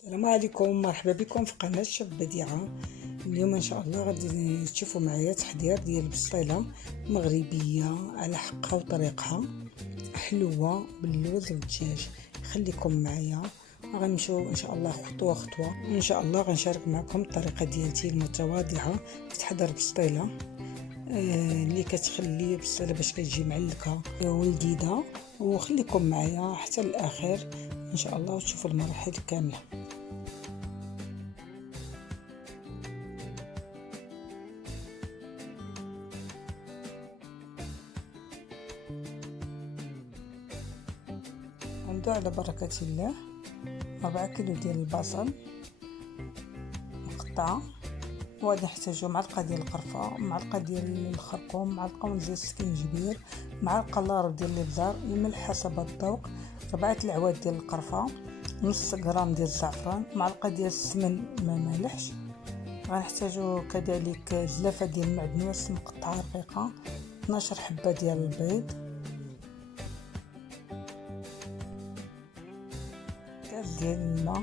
السلام عليكم، مرحبا بكم في قناه شيف بديعه. اليوم ان شاء الله غادي تشوفوا معايا تحضير ديال البسطيله مغربيه على حقها وطريقها، حلوه باللوز والدجاج. خليكم معايا، غنمشيو ان شاء الله خطوه خطوه. ان شاء الله غنشارك معكم الطريقه ديالتي المتواضعه في تحضير البسطيله اللي كتخلي البسطيله باش كتجي معلكه ولذيذه. وخليكم معايا حتى الاخر ان شاء الله وتشوفوا المراحل كامله. عنده على بركة الله 4 كيلو ديال البصل مقطعة، وغادي نحتاجو معلقة ديال القرفة، معلقة ديال الخرقوم، معلقة ونص ديال السكينجبير، معلقة لارب ديال الابزار، الملح حسب الذوق، 4 العواد ديال القرفة، نص غرام ديال الزعفران، معلقة ديال السمن ما مالحش. غنحتاجو كذلك زلافة ديال المعدنوس مقطعة رقيقة، 12 حبة ديال البيض، كاس ديال الماء،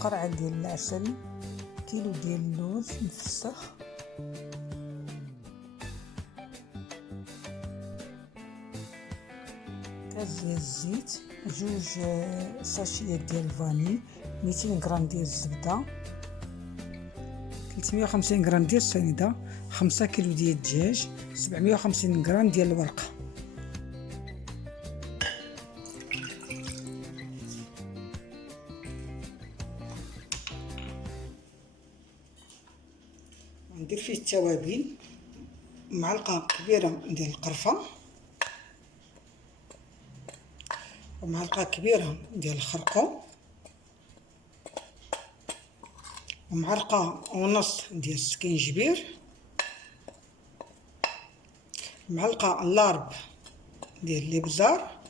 قرعه ديال العسل، كيلو ديال اللوز مفسخ، كاس ديال الزيت، 2 ساشيات ديال الفاني، 200 غرام ديال الزبده، 350 غرام ديال السنيده، 5 كيلو ديال الدجاج، 750 غرام ديال الورقه. ندير فيه التوابل، معلقه كبيره ديال القرفه، ومعلقه كبيره ديال الخرقوم، ومعلقه ونص ديال السكينجبير، معلقه لارب ديال الابزار،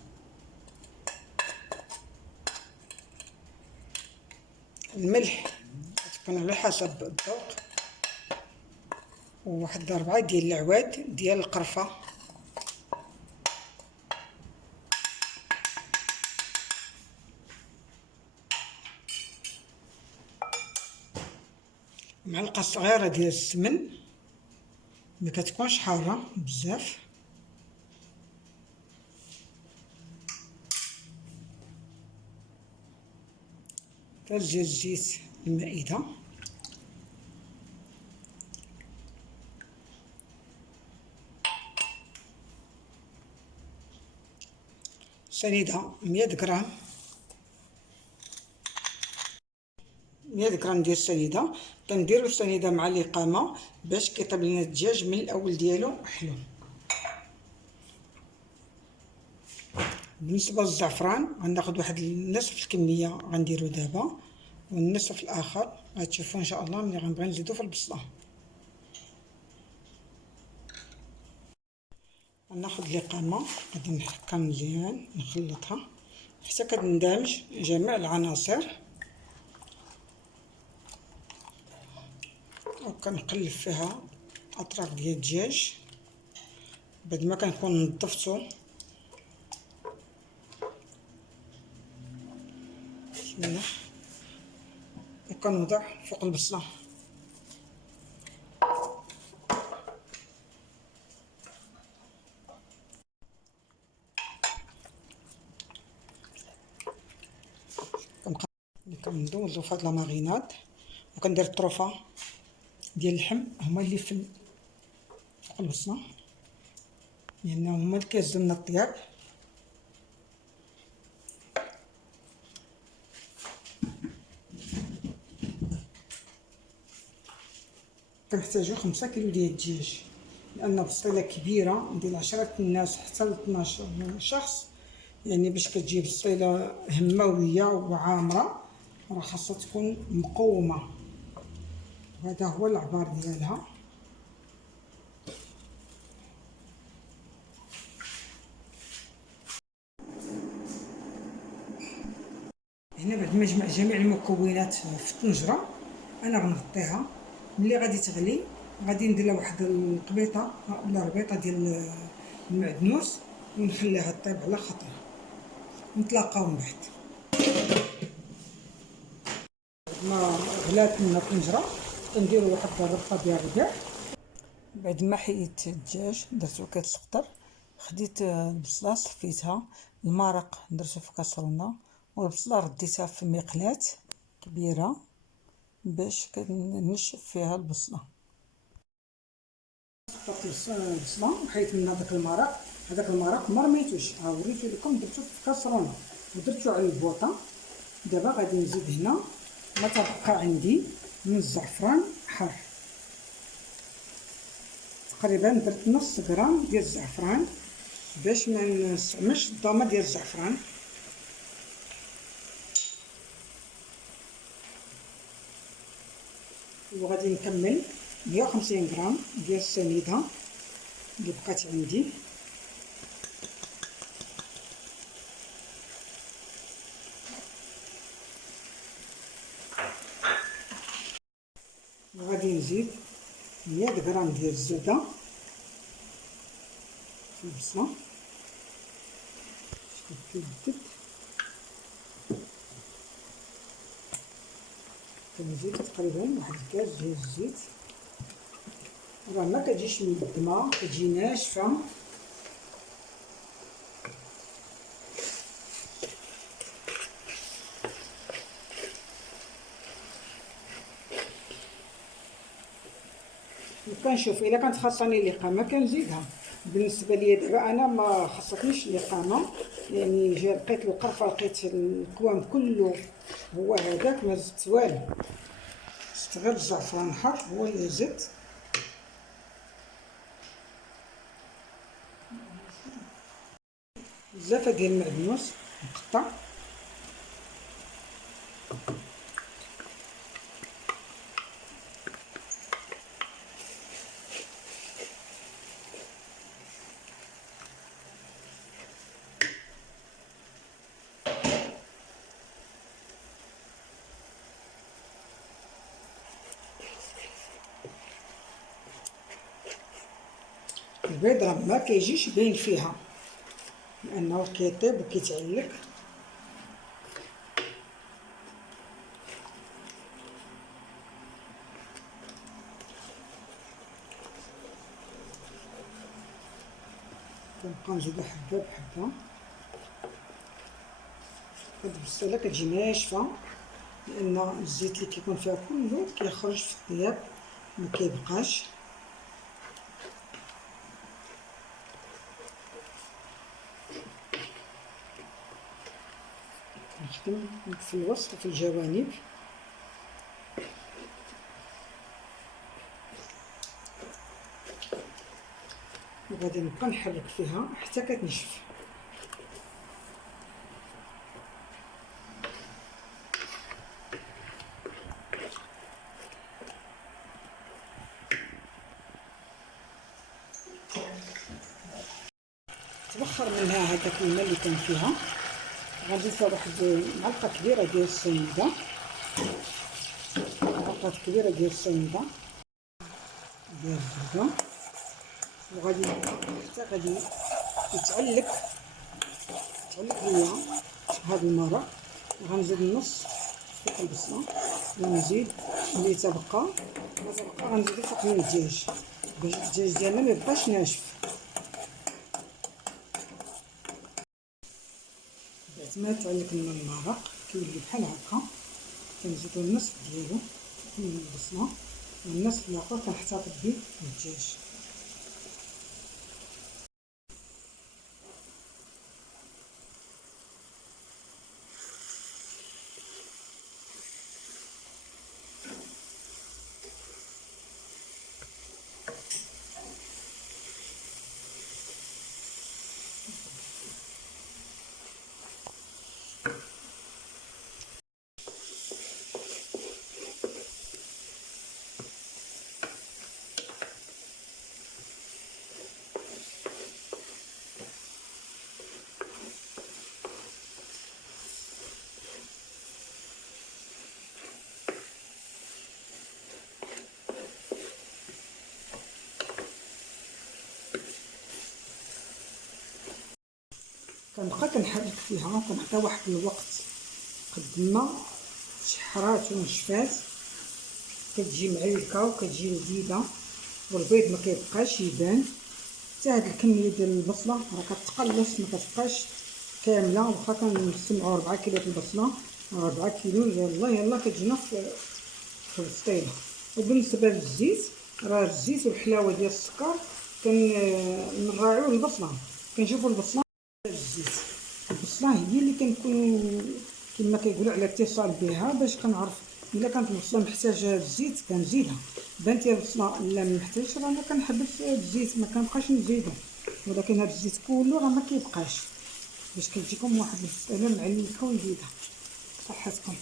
الملح تكون على حسب الذوق، وواحد 4 ديال العواد ديال القرفه. معلقه صغيره ديال السمن ما كتكونش حاره بزاف، كاس ديال الزيت المائده، سنيده 100 غرام، 100 غرام ديال السنيده. كنديروا السنيده مع الاقامه باش كيطيب لنا الدجاج من الاول ديالو حلو. بالنسبه للزعفران غناخذ واحد نصف الكميه غنديرو دابا، والنصف الاخر غتشوفوا ان شاء الله ملي غنبغي نزيدو في البصله. غناخذ الاقامه غادي نحكها مزيان نخلطها حتى كتندمج جميع العناصر، وكنقلب فيها اطراف ديال الدجاج بعد ما كنكون نظفتو. بسم الله، وكنوضع فوق البصله. كندوزو في هاد لاماريناد، وكندير الطروفه ديال اللحم هما اللي فوق البصله، لان هما اللي كيزيدو لنا الطياب. كنحتاجو 5 كيلو ديال الدجاج، لان بسطيله كبيره ديال 10 الناس حتى ل 12 شخص، يعني باش كتجي بسطيله همويه وعامره راه خاصها تكون مقومه. هذا هو العبار ديالها. هنا بعد ما نجمع جميع المكونات في الطنجره انا غنغطيها. ملي غادي تغلي غادي ندير لها واحد القبيطه ولا ربيطه ديال المعدنوس ونخليها طيب على خاطرها. نتلاقاو من بعد. ما غلات لنا الطنجره كنديروا واحد الربطه ديال الربيع. بعد ما حيدت الدجاج درتو كيتسقطر، خديت البصله صفيتها، المرق درتو في كاسرونه، والبصله رديتها في مقلاة كبيره باش كنشف فيها البصله. صفيت البصله وحيت منها داك المرق، هذاك المرق ما رميتوش، ها وريتو لكم درتو في كاسرونه ودرتو على البوطه. دابا غادي نزيد هنا ما تبقى عندي من الزعفران حار، تقريبا درت نص غرام ديال الزعفران باش ما نستعملش الضامه ديال الزعفران. وغادي نكمل 150 غرام ديال السنيده اللي بقات عندي. وغادي نزيد 100 غرام ديال الزبده في البصله، كنزيد تقريبا واحد الكاس ديال الزيت. راه ما كتجيش مقدمه، كتجي ناشفه. وكنشوف الا كانت خاصني الاقامه كنزيدها. بالنسبه لي دابا انا ما خصتنيش الاقامه، يعني جا لقيت القرفه، لقيت القوام كله هو هذاك، ما زدت والو، زدت غير الزعفران الحار هو اللي زدت. بزاف ديال المعدنوس مقطع، البيض راه ما كيجيش باين فيها لانه كيطيب وكيتعلق. كنبقى نزيدو حبه بحبه. هاد البصله كتجي ناشفه لان الزيت اللي كيكون فيها كله كيخرج في الطياب ما كيبقاش. نخدم في الوسط وفي الجوانب. وغادي نبقى نحرك فيها حتى كتنشف. تبخر منها هذاك الماء اللي كان فيها. غنزيد فيها واحد معلقه كبيره ديال السنيده، معلقه كبيره ديال السنيده ديال الزبده. وغادي حتى غادي يتعلق ليا هذا المرق. غنزيد نص فوق البصله، ونزيد اللي تبقى غنزيدو فوق من الدجاج باش الدجاج ديالنا ما يبقاش ناشف. بعد ما تعلق لنا المرق كيولي بحال هكا، كنزيدو النصف ديالو من البصله، والنصف الاخر كنحتفظ به بالدجاج. كنبقى كنحرك فيها، كنعطيها واحد الوقت قد ما تشحرات ونشفات، كتجي معلكه وكتجي لذيذه، والبيض ما كيبقاش يبان. حتى هاد الكميه ديال البصله راه كتقلص، ما كتبقاش كامله. واخا كنسمعوا 4 كيلو البصله، 4 كيلو يلا كتجينا في البسطيله. وبالنسبه للزيت، راه الزيت والحلاوه ديال السكر كنراعيو البصله، كنشوفوا البصله الزيت. البصله هي اللي كنكونوا كما كيقولوا على اتصال بها، باش كنعرف الا كانت البصله محتاجه الزيت كنزيدها. بانت لي البصله لا محتاجه، راه انا كنحبس الزيت، ما كنبقاش نزيدو. ولكن هذا الزيت كله راه ما كيبقاش، باش كتجيكم واحد البسطيله معلكه ولذيذه. صحتكم.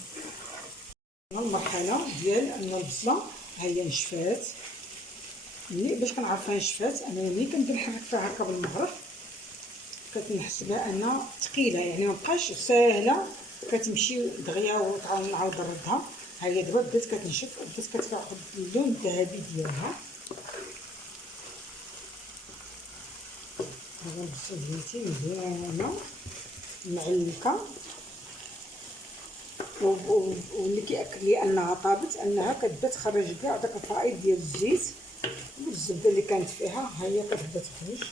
المرحله ديال ان البصله ها هي نشفات. ملي باش كنعرفها نشفات، انا ملي كنبدا نحرك فيها هكا بالمغرف كتنحس بها انها ثقيله، يعني مابقاش ساهله كتمشي دغيا وتعاود نعاود نردها. ها هي دابا بدات كتنشف، بدات كتاخذ اللون الذهبي ديالها. هذا البصل ديالتي مزيانه معلكه، واللي كيأكد لي انها طابت انها كتبدا تخرج كاع داك الفائض ديال الزيت والزبده اللي كانت فيها. ها هي كتبدا تخرج،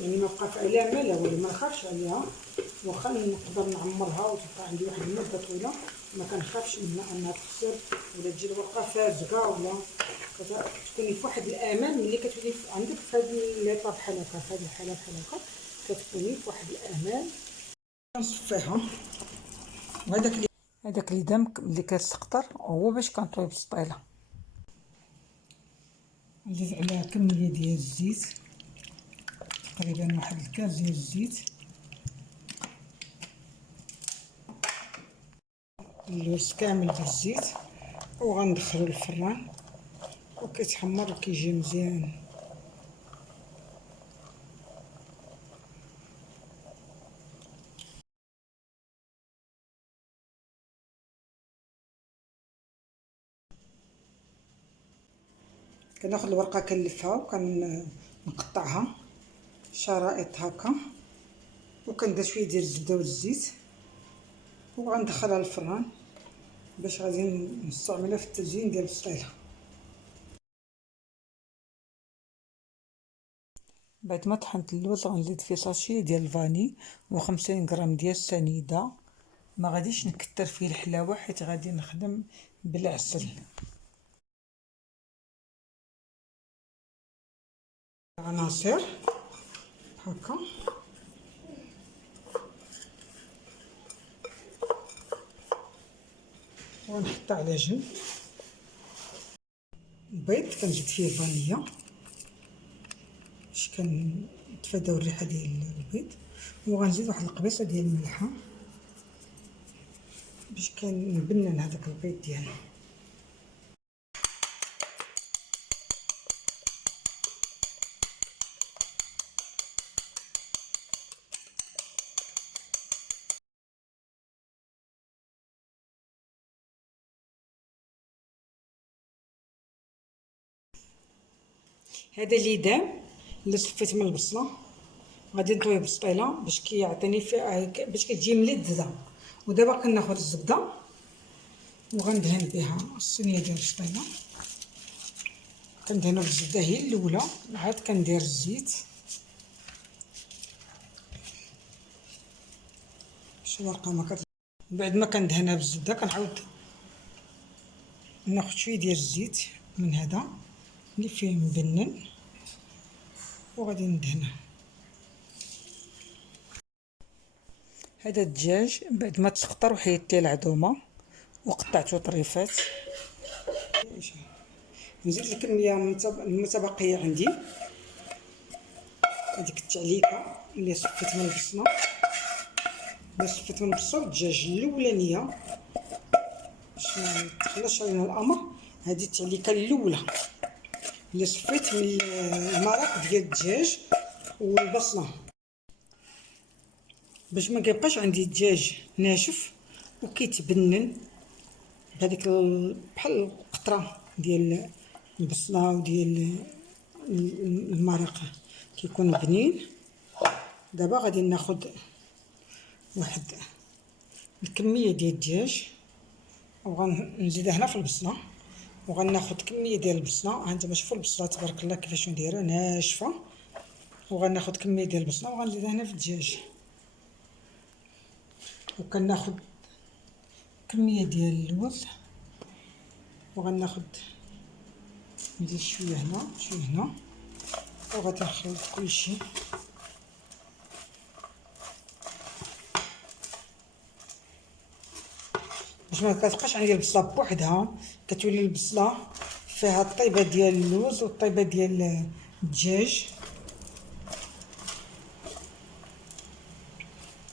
يعني ما بقى فيها لا ماء لا والو، ما نخافش عليها. واخا نقدر نعمرها وتبقى عندي واحد المده طويله، ما كنخافش منها انها تخسر ولا تجي الورقه فازقه، ولا كتكوني في واحد الامان. ملي كتولي عندك في هذا ليطا بحال هكا، في هذه الحاله بحال هكا، كتكوني في واحد الامان. كنصفيها، وهذاك اللي دام اللي كتسقطر هو باش كنطوي بالسطيله. نزيد عليها كميه ديال الزيت، تقريبا واحد الكاس ديال الزيت. اللوز كامل بالزيت، وغندخلو الفران وكيتحمر وكيجي مزيان. كناخذ الورقه كنلفها وكنقطعها شرائط هكا، وكندير شويه ديال الزبده والزيت، وغندخلها للفران باش غادي نستعملها في التزيين ديال البسطيله. بعد ما طحنت اللوز غنزيد فيه ساشي ديال الفاني و50 غرام ديال السنيده. ما غاديش نكتر فيه الحلاوه حيت غادي نخدم بالعسل. عناصر هكا، ونحطها على جنب. البيض كنزيد فيه الفانيليا باش كنتفاداو الريحه ديال البيض، وغنزيد واحد القبيصه ديال الملحه باش كنبنن هذاك البيض ديالنا. هذا الليدام اللي صفيت من البصله غادي نطويه بالسطيله باش كيعطيني باش كتجي ملذذه. ودابا كناخذ الزبده وغندهن بها الصينيه ديال البسطيله. كندهنها بالزبده هي الاولى، عاد كندير الزيت باش الورقه ما بعد ما كندهنها بالزبده كنعاود ناخذ شويه ديال الزيت من هذا اللي فيه مبنن وغادي ندهنه. هذا الدجاج بعد ما تسقطر وحيدت ليه العظومه وقطعته طريفات. نزيد الكميه المتبقيه عندي، هذيك التعليكه اللي صفيت من البصله، اللي صفيت من البصل الدجاج الاولانيه باش ما تخلاش علينا الامر. هذه التعليكه الاولى اللي صفيت من المرق ديال الدجاج والبصله باش ما كيبقاش عندي الدجاج ناشف وكيتبنن بهذيك بحال القطره ديال البصله وديال المرق كيكون بنين. دابا غادي ناخذ واحد الكميه ديال الدجاج، وغنزيدها هنا في البصله، وغناخد كميه ديال البصله. ها انتما شوفوا البصله تبارك الله كيفاش نديرها ناشفه، وغناخد كميه ديال البصله وغنزيدها هنا في الدجاج، وكناخد كميه ديال اللوز، وغناخد ندير شويه هنا شويه هنا، وغادي نخلط كلشي. باش ما كتبقاش عندي البصله بوحدها، كتولي البصله فيها الطيبه ديال اللوز والطيبه ديال الدجاج.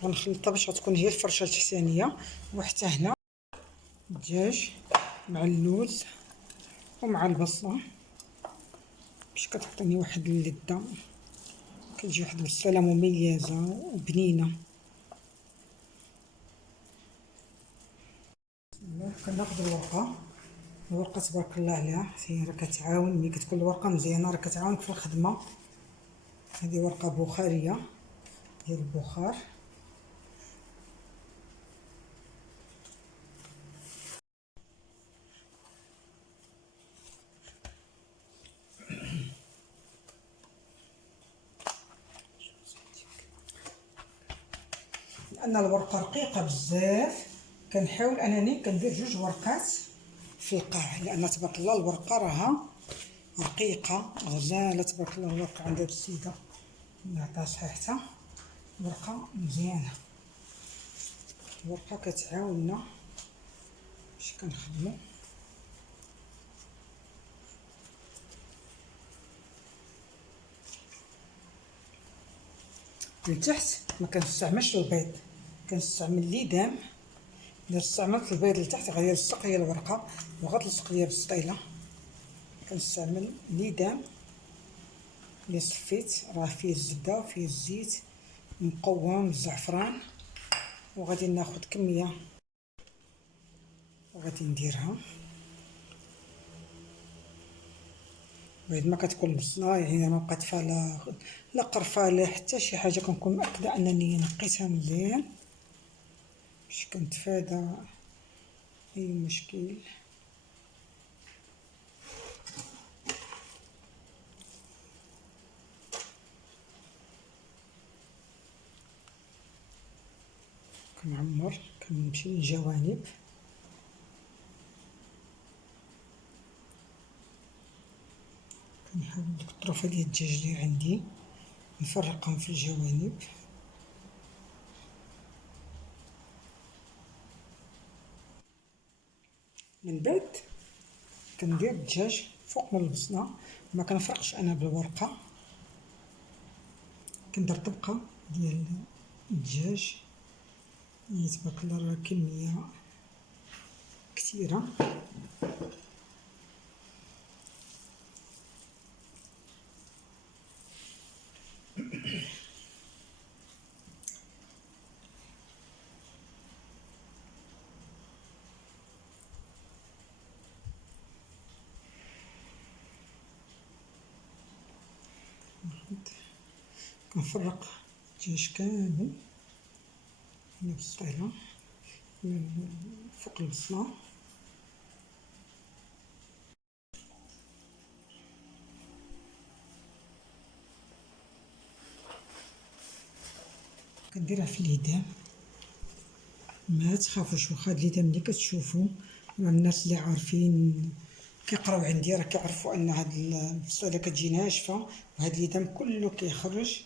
غنخلطها باش غتكون هي الفرشه التحتانيه. وحتى هنا الدجاج مع اللوز ومع البصله باش كتعطيني واحد اللذه، كتجي واحد البصله مميزه وبنينه. كناخذ الورقه تبارك الله عليها، هي راه كتعاون ملي كتكون الورقه مزيانه، راه كتعاونك في الخدمه. هذه ورقه بخاريه ديال البخار. لان الورقه رقيقه بزاف، كنحاول انني كندير 2 ورقات في القاع، لان تبارك الله الورقه راها رقيقه غزاله تبارك الله. الورقه عند هاد السيده نعطيها صحيحتها، ورقه مزيانه، الورقه كتعاوننا باش كنخدمو. لتحت ما كنستعملش البيض، كنستعمل ليدام. الا استعملت البيض لتحت غادي يلصق ليا الورقه وغتلصق ليا بالسطيله. كنستعمل ليدام اللي صفيت، راه فيه الزبده وفيه الزيت مقوم بالزعفران. وغادي ناخذ كميه وغادي نديرها بعد ما كتكون البصله، يعني ما بقات فيها لا قرفه لا حتى شي حاجه. كنكون مأكده انني نقيتها مزيان باش كنتفادى اي مشكل. كنعمر كنمشي للجوانب. كنحاول ديك الطروفه ديال الدجاج اللي عندي نفرقهم في الجوانب. من بعد كندير الدجاج فوق من البصله، ما كنفرقش انا بالورقه، كندير طبقه ديال الدجاج. يعني تبارك الله راه كميه كثيره. كنفرق الدجاج كامل هنا بالسطيله من فوق البصله. كنديرها في اليدام، ما تخافوش واخا هاد اليدام اللي كتشوفوا راه الناس اللي عارفين كيقراو عندي راه كيعرفوا ان هاد البصله كتجي ناشفه وهاد اليدام كله كيخرج.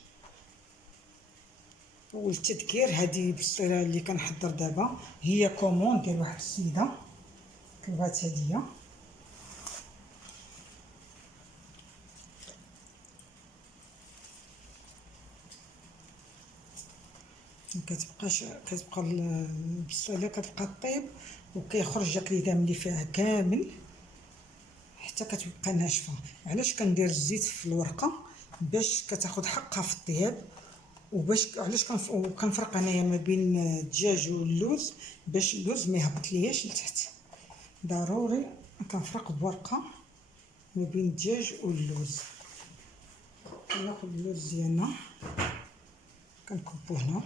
والتذكير هذه بالصيله اللي كنحضر دابا هي كوموند ديال واحد السيده طلبات هديه. كتبقى البصيله كتبقى طيب وكيخرج داك اليدام اللي فيها كامل حتى كتبقى ناشفه. علاش كندير الزيت في الورقه؟ باش كتاخذ حقها في الطياب. وباش علاش كنفرق انايا ما بين الدجاج واللوز باش اللوز ما يهبط لياش لتحت. ضروري كنفرق بورقه ما بين الدجاج واللوز. كناخذ اللوز ديالنا كنكبو هنا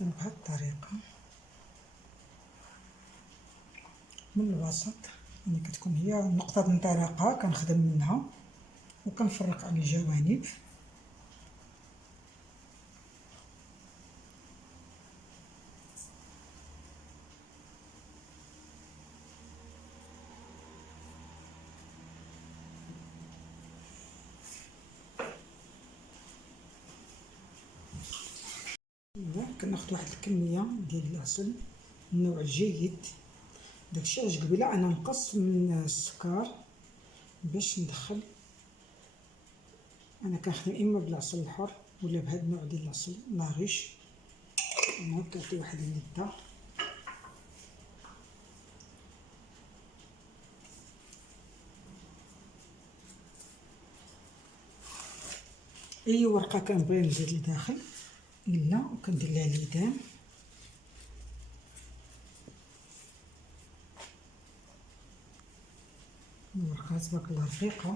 كنخدم بهاد الطريقة من الوسط، يعني كتكون هي نقطة انطلاقة كنخدم منها وكنفرق على الجوانب. كناخد واحد الكمية ديال العسل النوع الجيد، داكشي علاش قبيله انا نقص من السكر باش ندخل. انا كنخدم اما بالعسل الحر ولا بهذا النوع ديال العسل ناغيش، انا كتعطي واحد اللذة. اي ورقه كنبغي نزيد لداخل الا وكندير لها ليدان. الورقه تبارك الله رقيقه،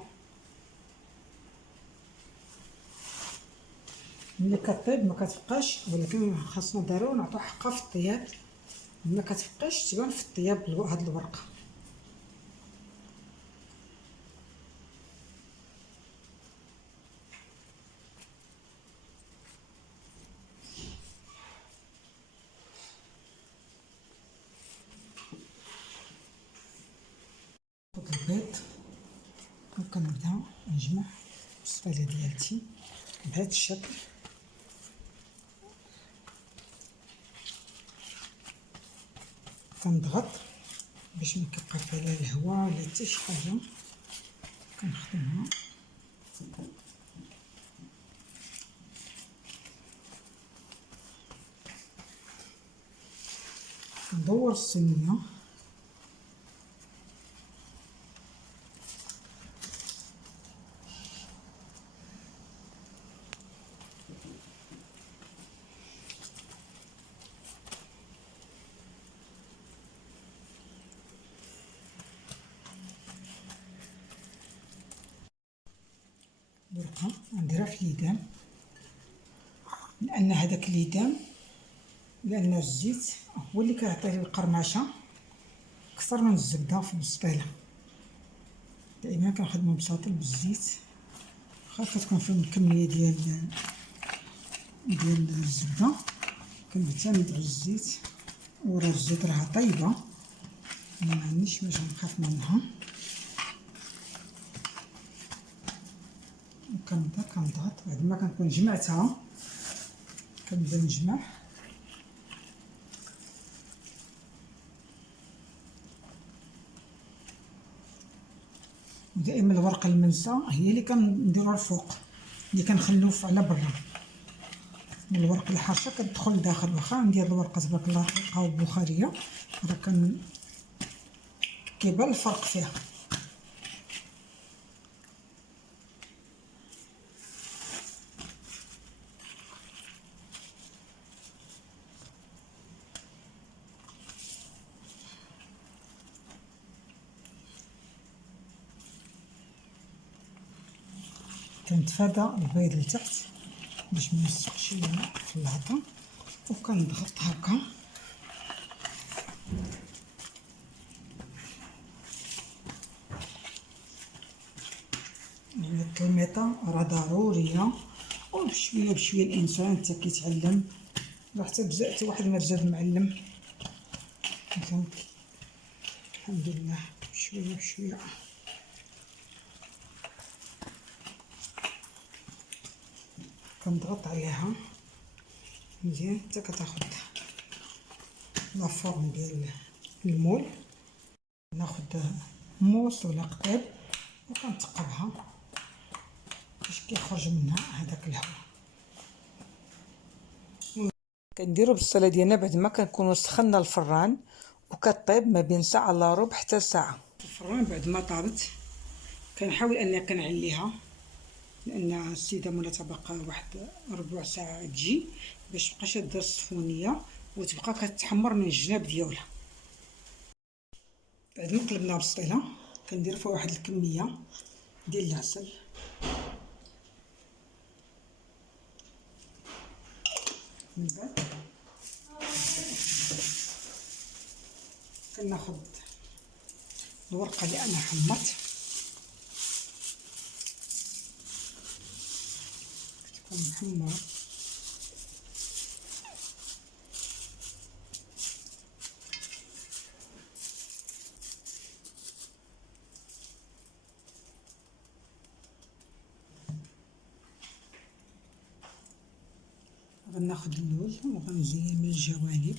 ملي كطيب ما كتبقاش، ولكن خاصنا ضروري نعطيو حقها في الطياب، ما كتبقاش تبان في الطياب هاد الورقه. ناخد البيض وكنبدا نجمع البصيله ديالتي بهذا الشكل. كنضغط باش ما كيبقى فيها لا الهواء ولا حتى شي حاجه، كنخدمها. ندور الصينيه ورقه نديرها في الليدان، لان هذاك الليدان، لان الزيت هو اللي كيعطيه القرمشه اكثر من الزبده في البسطيله. دائما كنخدمو بساطل بالزيت، واخا كتكون فيهم كميه ديال الزبده كنعتمد على الزيت. وراه الزيت راها طيبه، انا ما عنديش باش نخاف منها. وكنبدا كنضغط بعد ما كنكون جمعتها، كنبدا نجمع. ودائما الورقه المنسى هي اللي كنديروها الفوق، اللي كنخلوه على برا. الورقه الحارشه كتدخل لداخل، واخا ندير الورقه تبارك الله رقيقه وبخاريه، راه كيبان الفرق فيها. كنتفادى البيض لتحت باش ما يلصقش في العظم، وكنضغط هكا. يعني الكلميطه راه ضروريه، وبشويه بشويه الانسان حتى كيتعلم، راه حتى واحد ما زاد معلم. فهمت؟ الحمد لله بشويه بشويه. كنضغط عليها مزيان حتى كتاخد لا فورم ديال المول. ناخد موس ولا قطيب وكنثقبها باش كيخرج منها هذاك الهواء. كنديرو بالصله ديالنا بعد ما كنكونوا سخنا الفران، وكطيب ما بين ساعه الا ربع حتى ساعه. الفران بعد ما طابت كنحاول اني كنعليها، لان السيده مولاتها باقا واحد ربع ساعه تجي باش تبقى شاده السخونيه وتبقى كتحمر من الجناب ديالها. بعد ما قلبنا بالسطيله كندير فيها واحد الكميه ديال العسل، من بعد كناخد الورقه اللي انا حمرت، تكون محمره. غناخد اللوز وغنزين من الجوانب.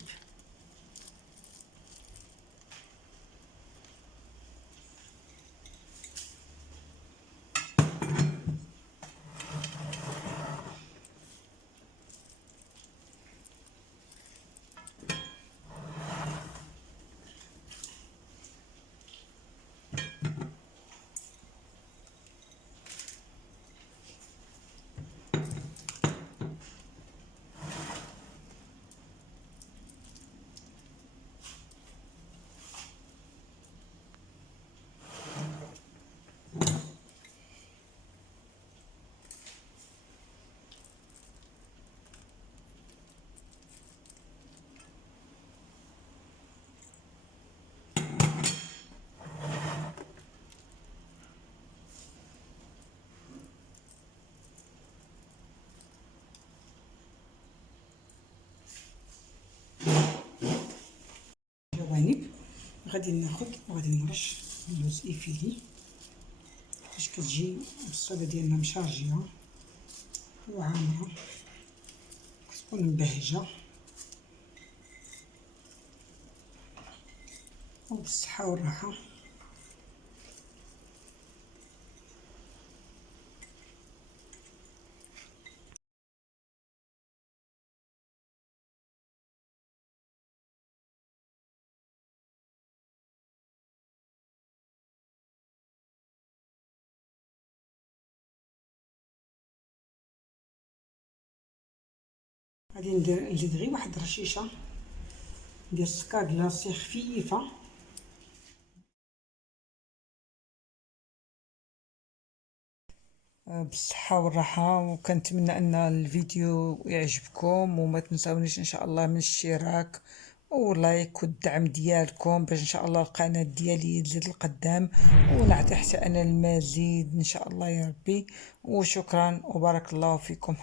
جوانب غادي ناخد وغادي نرش اللوز ايفيلي باش كتجي البصيله ديالنا مشارجيه وعامره، كتكون مبهجه وبالصحه والراحه. غادي نزيد غير واحد الرشيشه ديال السكر كلاصي خفيفه. بالصحة والراحة، وكنتمنى ان الفيديو يعجبكم، وما تنساونيش ان شاء الله من الاشتراك ولايك والدعم ديالكم باش ان شاء الله القناة ديالي تزيد القدام ونعطي حتى انا المزيد ان شاء الله يا ربي. وشكرا وبارك الله فيكم.